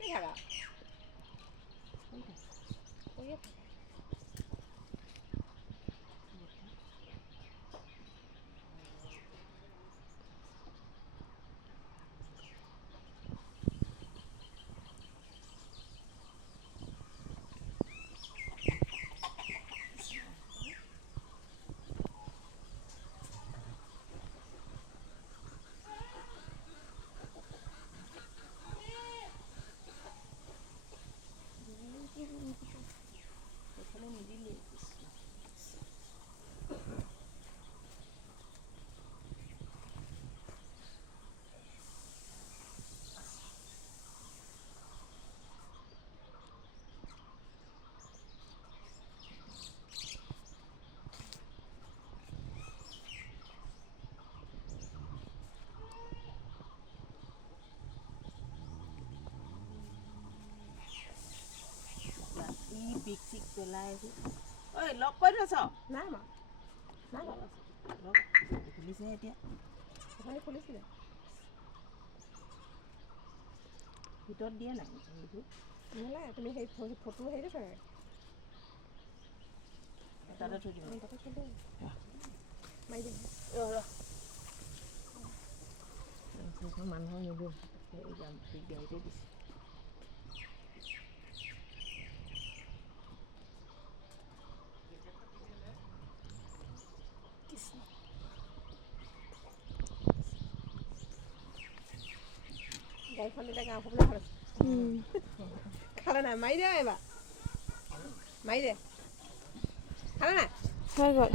থাকা বিক চিক পেলাই ঐ লগ কৰি থৈছ নাই মা নাই লগ খুলিছেহে এতিয়া আপুনি খুলিছিলে ভিতৰত দিয়ে নাই নালাগে তুমি সেই ফটো হেৰিটো চাগে তাতে থৈ দিব তাতে থৈ দিওঁ মাৰি দিম মানুহৰ নিদিওঁ যাম গাড়ীতে দিছে গাড়ীখন এতিয়া গাঁও খাবলৈ ভাল আছে খালে নাই মাৰি দে এইবাৰ মাৰি দে খালে নাই হৈ গ'ল